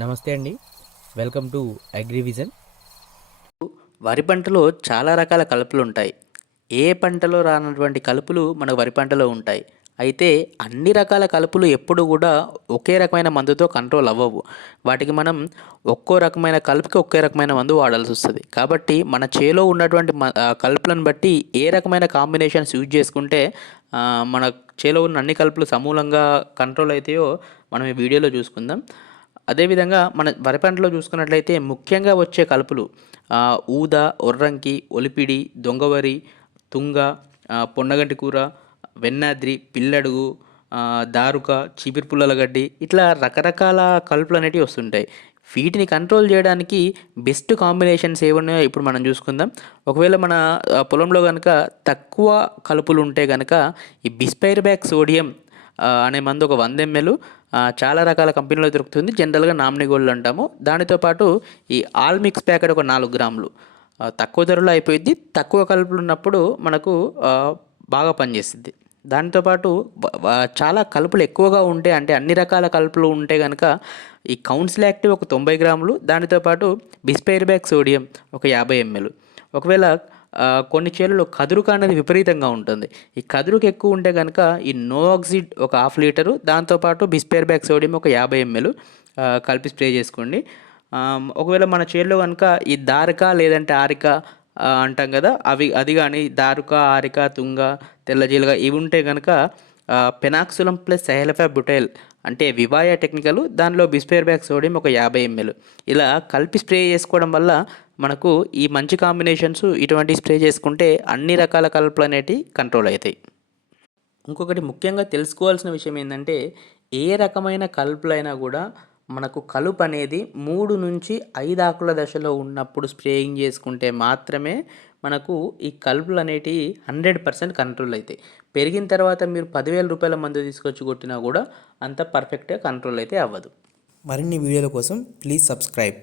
నమస్తే అండి. Welcome to Agrivision. వరి పంటలో చాలా రకాల కలుపులుంటాయి. ఏ పంటలో రానటువంటి కలుపులు మన వరి పంటలో ఉంటాయి. అయితే అన్ని రకాల కలుపులు ఎప్పుడు గూడా ఒకే రకమైన మందుతో కంట్రోల్ అవ్వవు. వాటికి మనం ఒక్కో రకమైన కలుపుకి ఒకే రకమైన మందు వాడాల్సొస్తది. కాబట్టి మన చేలో ఉన్నటువంటి కలుపులను బట్టి ఏ రకమైన కాంబినేషన్స్ యూజ్ చేసుకుంటే మన చేలో ఉన్న అన్ని కలుపులు సమూలంగా కంట్రోల్ అయితాయో మనం ఈ వీడియోలో చూసుకుందాం. అదేవిధంగా మన వరి పంటలో చూసుకున్నట్లయితే ముఖ్యంగా వచ్చే కలుపులు ఊద, ఒర్రంకి, ఒలిపిడి, దొంగవరి, తుంగ, పొన్నగంటి కూర, వెన్నాద్రి, పిల్లడుగు, దారుక, చీపిరి పుల్లల గడ్డి ఇట్లా రకరకాల కలుపులనేటివి వస్తుంటాయి. వీటిని కంట్రోల్ చేయడానికి బెస్ట్ కాంబినేషన్స్ ఏవున్నాయో ఇప్పుడు మనం చూసుకుందాం. ఒకవేళ మన పొలంలో గనక తక్కువ కలుపులుంటే గనక ఈ బిస్పైర్బ్యాక్ సోడియం అనే మందు ఒక 100 ml చాలా రకాల కంపెనీలో దొరుకుతుంది. జనరల్‌గా నామినీ గోల్డ్ అంటాము. దానితో పాటు ఈ ఆల్ మిక్స్ ప్యాకెట్ ఒక 4 గ్రాములు తక్కువ ధరలో అయిపోయిద్ది. తక్కువ కలుపులున్నప్పుడు మనకు బాగా పనిచేసిద్ది. దానితో పాటు వ వ చాలా కలుపులు ఎక్కువగా ఉంటే అంటే అన్ని రకాల కలుపులు ఉంటే గనక ఈ కౌన్సిల్ యాక్టివ్ ఒక 90 గ్రాములు, దానితో పాటు బిస్పైర్బ్యాక్ సోడియం ఒక 50 ml. ఒకవేళ కొన్ని చేనులో కదురుక అనేది విపరీతంగా ఉంటుంది. ఈ కదురుకు ఎక్కువ ఉంటే గనక ఈ నోవాక్సిడ్ ఒక హాఫ్ లీటరు, దాంతోపాటు బిస్పైర్బ్యాక్ సోడియం ఒక 50 ml కలిపి స్ప్రే చేసుకోండి. ఒకవేళ మన చేనులో గనక ఈ దారక లేదంటే ఆరిక అంటాం కదా! అది గాని దారుక, ఆరిక, తుంగ, తెల్ల జీలగ ఇవి ఉంటే గనక పెనాక్సులం ప్లస్ సైలఫాబుటైల్ అంటే వివాయా టెక్నికల్, దానిలో బిస్పైర్బ్యాక్ సోడియం ఒక 50 ml ఇలా కలిపి స్ప్రే చేసుకోవడం వల్ల మనకు ఈ మంచి కాంబినేషన్స్ ఇటువంటివి స్ప్రే చేసుకుంటే అన్ని రకాల కలుపులనేటివి కంట్రోల్ అవుతాయి. ఇంకొకటి ముఖ్యంగా తెలుసుకోవాల్సిన విషయం ఏందంటే, ఏ రకమైన కలుపులైనా గూడా మనకు కలుపనేది 3-5 ఆకుల దశలో ఉన్నప్పుడు స్ప్రేయింగ్ చేసుకుంటే మాత్రమే మనకు ఈ కలుపులనేటివి 100% కంట్రోల్ అయితాయి. పెరిగిన తర్వాత మీరు 10,000 రూపాయల మందు తీసుకొచ్చి కొట్టినా గూడా అంత పర్ఫెక్ట్‌గా కంట్రోల్ అయితే అవ్వదు. మరిన్ని వీడియోల కోసం ప్లీజ్ సబ్స్క్రైబ్.